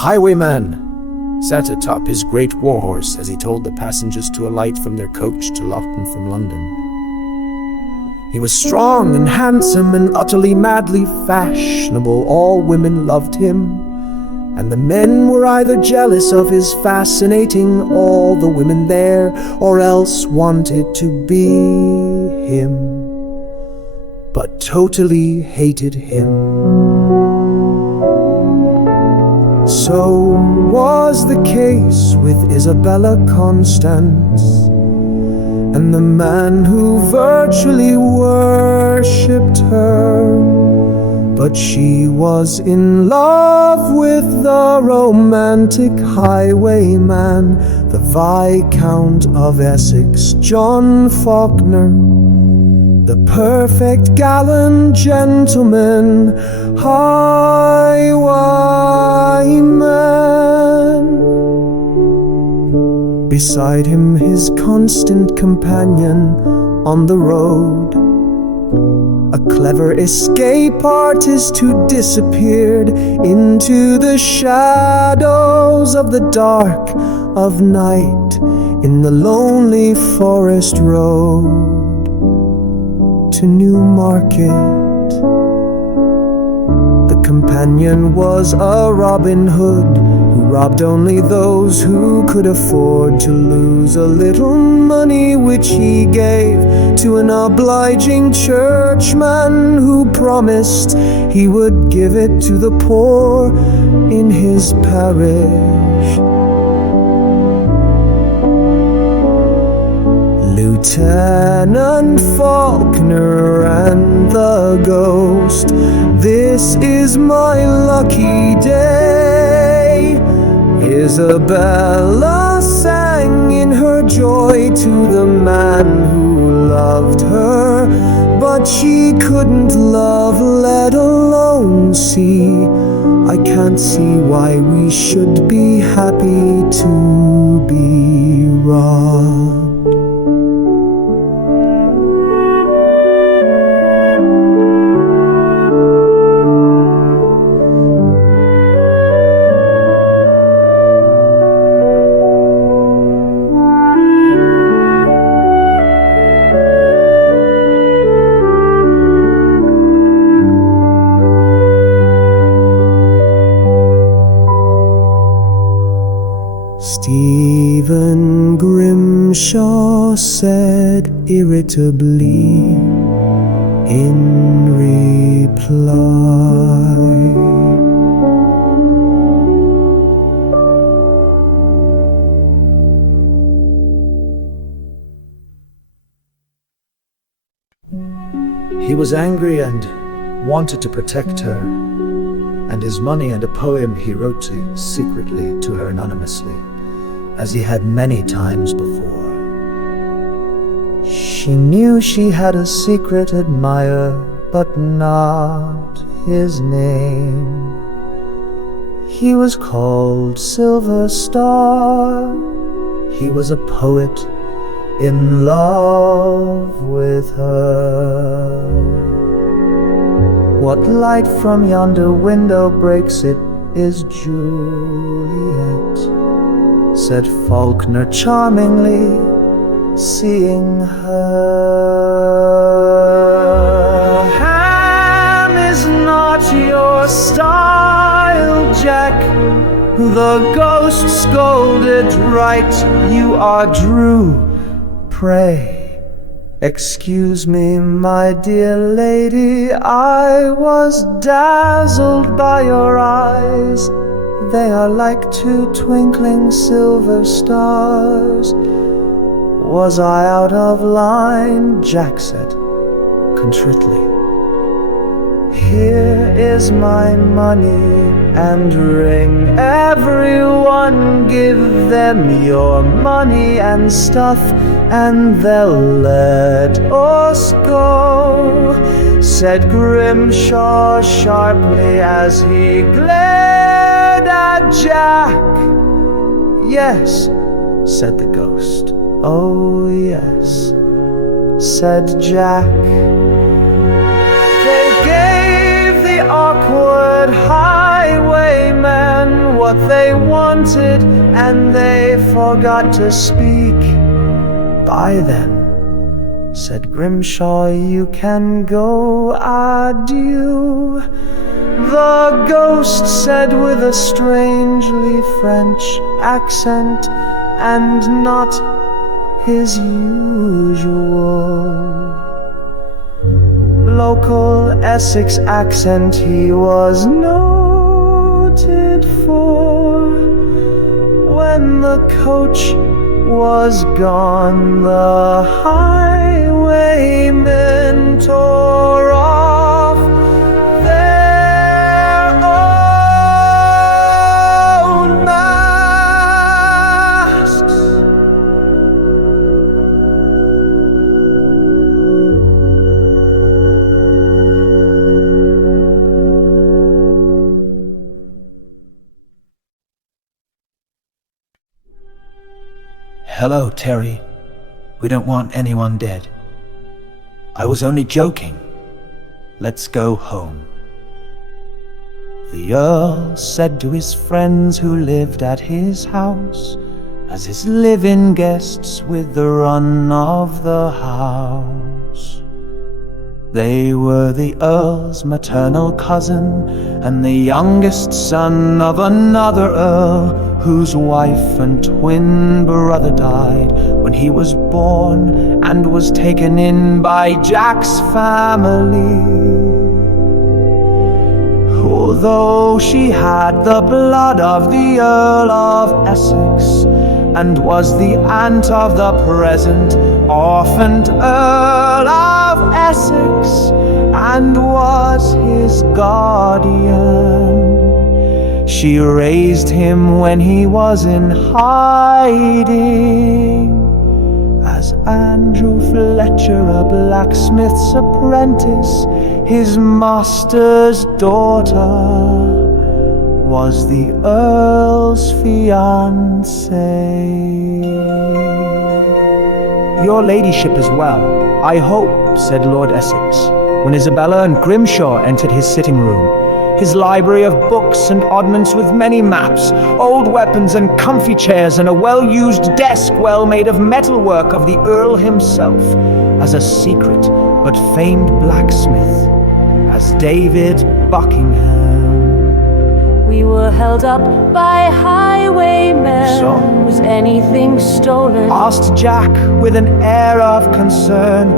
highwayman sat atop his great war-horse as he told the passengers to alight from their coach to Lawson from London. He was strong and handsome and utterly madly fashionable. All women loved him, and the men were either jealous of his fascinating all the women there, or else wanted to be him, but totally hated him. So was the case with Isabella Constance, and the man who virtually worshipped her. But she was in love with the romantic highwayman, the Viscount of Essex, John Faulkner, the perfect gallant gentleman, highwayman. Beside him his constant companion on the road, a clever escape artist who disappeared into the shadows of the dark of night in the lonely forest road to Newmarket. The companion was a Robin Hood who robbed only those who could afford to lose a little money which he gave to an obliging churchman who promised he would give it to the poor in his parish. Lieutenant Faulkner and the ghost, this is my lucky day. Isabella sang in her joy to the man who loved her, but she couldn't love, let alone see. I can't see why we should be happy to be robbed. Stephen Grimshaw said irritably in reply, he was angry and wanted to protect her, and his money and a poem he wrote secretly to her anonymously, as he had many times before. She knew she had a secret admirer, but not his name. He was called Silver Starr. He was a poet in love with her. What light from yonder window breaks it is Juliet, said Faulkner charmingly, seeing her. Ham is not your style, Jack, the ghost scolded. Right, you are Drew. Pray, excuse me, my dear lady, I was dazzled by your eyes. They are like two twinkling silver stars. Was I out of line? Jack said contritely. Here is my money and ring. Everyone give them your money and stuff, and they'll let us go, said Grimshaw sharply as he glared at Jack. Yes, said the ghost. Oh yes, said Jack. They gave the awkward highwayman what what they wanted, and they forgot to speak. Bye then, said Grimshaw, you can go, adieu. The ghost said with a strangely French accent, and not his usual local Essex accent he was noted for. When the coach was gone, the highwaymen tore off their own masks. Hello, Terry. We don't want anyone dead. I was only joking. Let's go home. The Earl said to his friends who lived at his house, as his live-in guests with the run of the house. They were the Earl's maternal cousin, and the youngest son of another Earl, whose wife and twin brother died when he was born, and was taken in by Jack's family. Although she had the blood of the Earl of Essex, and was the aunt of the present orphaned Earl of Essex, and was his guardian, she raised him when he was in hiding. As Andrew Fletcher, a blacksmith's apprentice, his master's daughter was the Earl's fiancée. Your ladyship is well, I hope, said Lord Essex, when Isabella and Grimshaw entered his sitting room. His library of books and oddments with many maps, old weapons and comfy chairs, and a well-used desk well made of metalwork of the Earl himself, as a secret but famed blacksmith, as David Buckingham. We were held up by highwaymen. So? Was anything stolen? Asked Jack with an air of concern,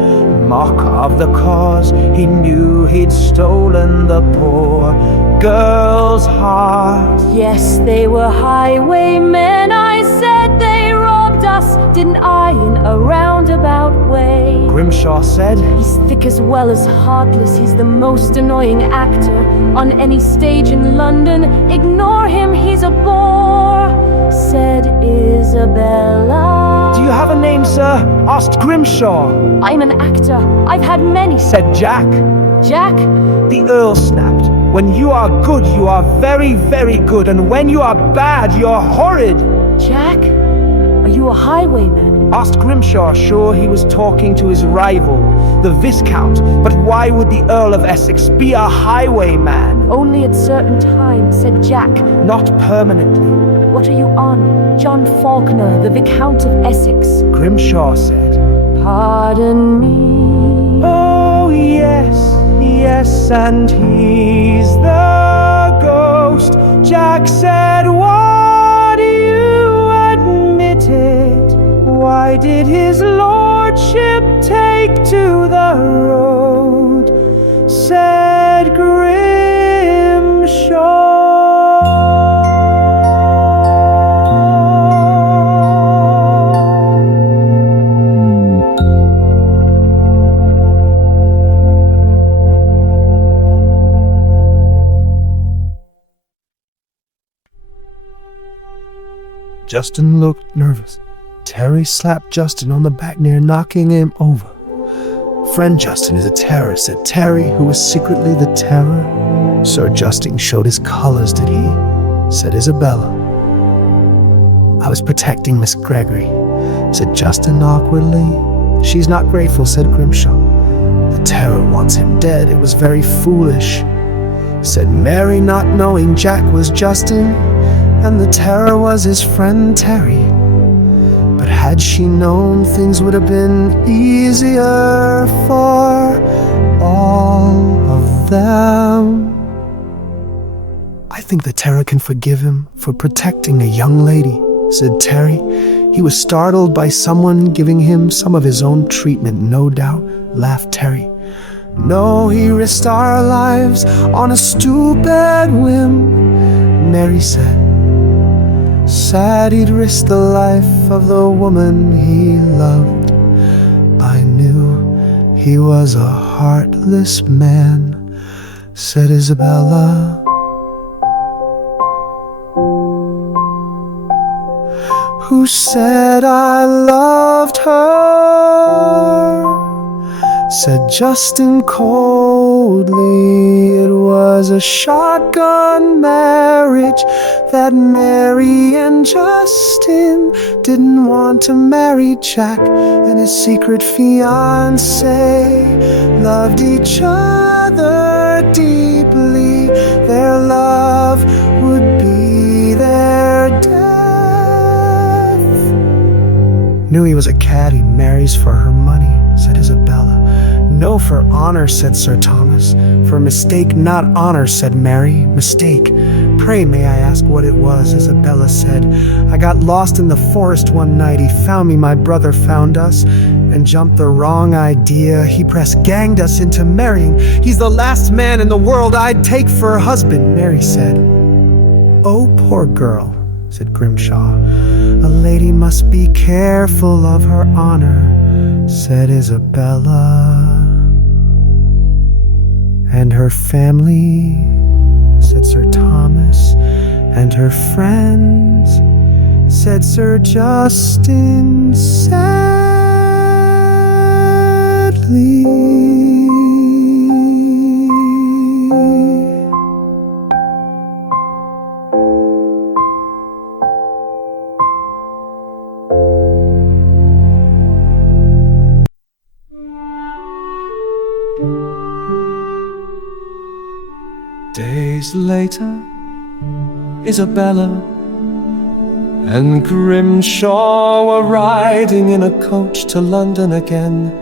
mock of the cause. He knew he'd stolen the poor girl's heart. Yes, they were highwaymen. I said they robbed us, didn't I, in a roundabout way? Grimshaw said, He's thick as well as heartless. He's the most annoying actor on any stage in London. Ignore him, he's a bore, said Isabella. Do you have a name, sir? Asked Grimshaw. I'm an actor. I've had many, Said Jack. Jack? The Earl snapped. When you are good, you are very, very good, and when you are bad, you're horrid. Jack? Are you a highwayman? Asked Grimshaw, sure he was talking to his rival, the Viscount, but why would the Earl of Essex be a highwayman? Only at certain times, said Jack. Not permanently. What are you on? John Faulkner, the Viscount of Essex. Grimshaw said, Pardon me. oh yes, yes, and he's the ghost. Jack said, what do you admit it? Why did his lordship take to the road? Said Grimshaw. Justin looked nervous. Terry slapped Justin on the back near knocking him over. Friend Justin is a terror, said Terry, who was secretly the terror. Sir Justin showed his colors, did he? Said Isabella. I was protecting Miss Gregory, said Justin awkwardly. She's not grateful, said Grimshaw. The terror wants him dead. It was very foolish, said Mary, not knowing Jack was Justin. and the terror was his friend Terry. But had she known, things would have been easier for all of them. "I think the terror can forgive him for protecting a young lady," said Terry. "He was startled by someone giving him some of his own treatment, no doubt," laughed Terry. "No, he risked our lives on a stupid whim," Mary said. "Sad he'd risk the life of the woman he loved. I knew he was a heartless man," said Isabella. "Who said I loved her?" said Justin coldly. "It was a shotgun marriage that Mary and Justin didn't want to marry Jack, and his secret fiancé loved each other deeply. Their love would be their death. Knew he was a cad he marries for her money," said Isabella. "No, for honor," said Sir Thomas. "For mistake, not honor," said Mary. "Mistake. Pray, may I ask what it was?" Isabella said. "I got lost in the forest one night. He found me, my brother found us, and jumped the wrong idea. He ganged us into marrying. He's the last man in the world I'd take for a husband," Mary said. "Oh, poor girl," said Grimshaw. "A lady must be careful of her honor," said Isabella. "And her family," said Sir Thomas. "And her friends," said Sir Justin sadly. Days later, Isabella and Grimshaw were riding in a coach to London again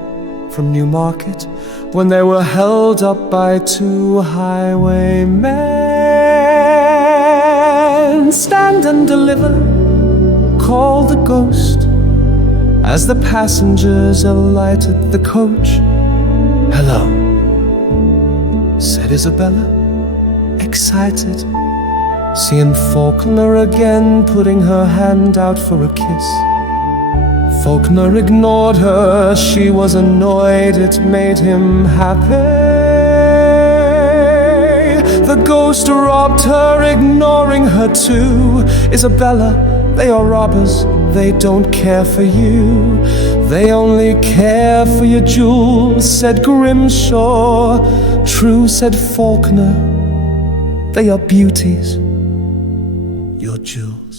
from Newmarket when they were held up by two highwaymen. "Stand and deliver," called the ghost as the passengers alighted the coach. "Hello," said Isabella, excited, seeing Faulkner again putting her hand out for a kiss. Faulkner ignored her. She was annoyed. It made him happy. The ghost robbed her, ignoring her too. "Isabella, they are robbers. They don't care for you. They only care for your jewels," said Grimshaw. "True," said Faulkner. "They are beauties, your jewels."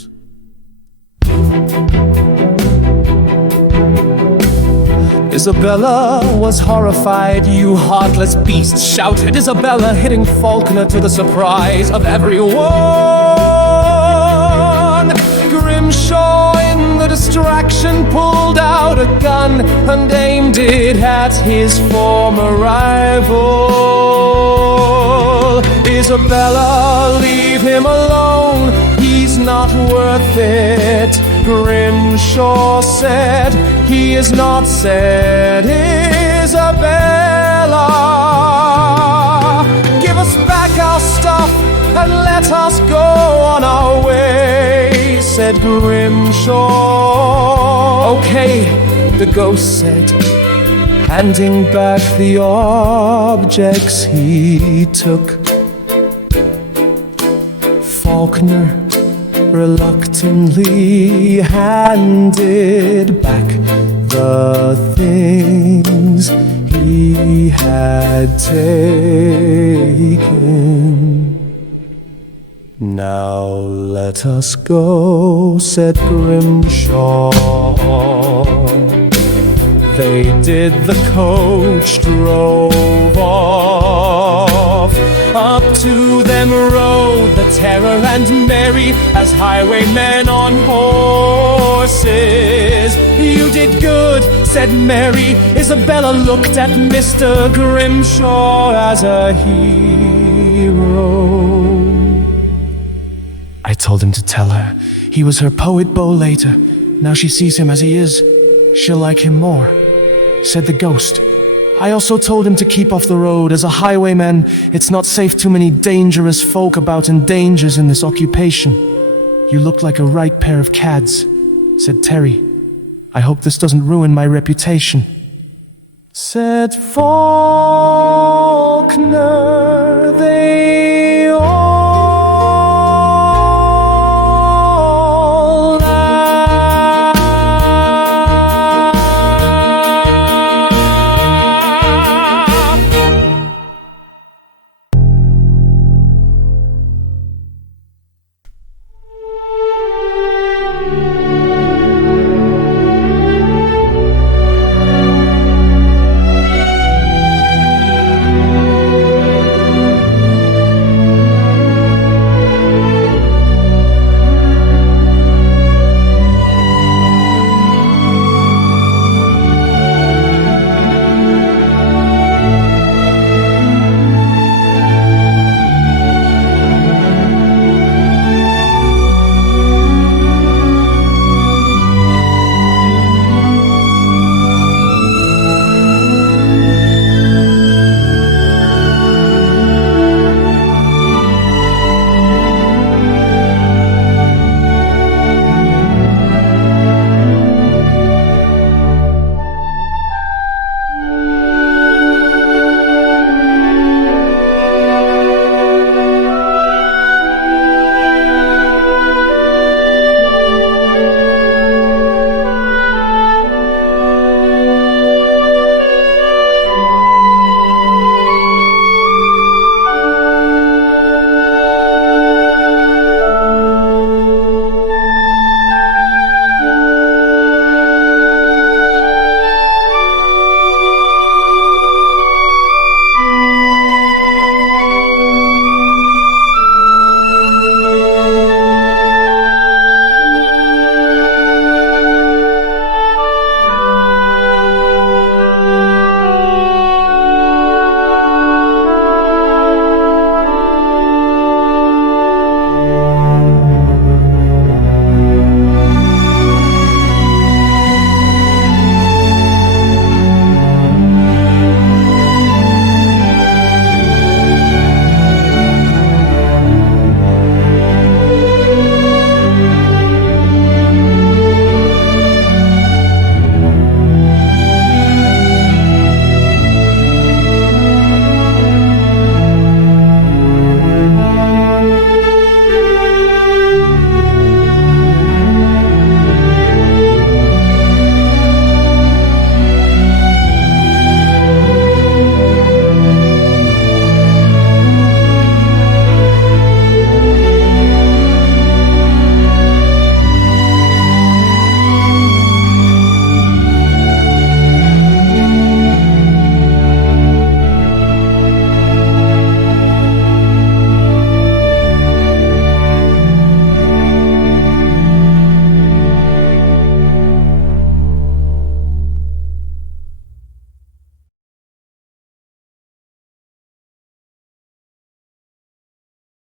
Isabella was horrified. "You heartless beast," shouted Isabella, hitting Faulkner to the surprise of everyone. Grimshaw, in the distraction, pulled out a gun and aimed it at his former rival. "Isabella, leave him alone. He's not worth it," Grimshaw said. "He is not," said Isabella. "Give us back our stuff and let us go on our way," said Grimshaw. "Okay," the ghost said, handing back the objects he took. Faulkner reluctantly handed back the things he had taken. "Now let us go," said Grimshaw. They did. The coach drove on. off. Up to them rode the Terror and Mary as highwaymen on horses. You did good, said Mary. Isabella looked at Mr. Grimshaw as a hero. I told him to tell her he was her poet beau later. Now she sees him as he is, she'll like him more, said the ghost. I also told him to keep off the road. As a highwayman, it's not safe, too many dangerous folk about and dangers in this occupation. You look like a right pair of cads, said Terry. I hope this doesn't ruin my reputation. Said Faulkner, they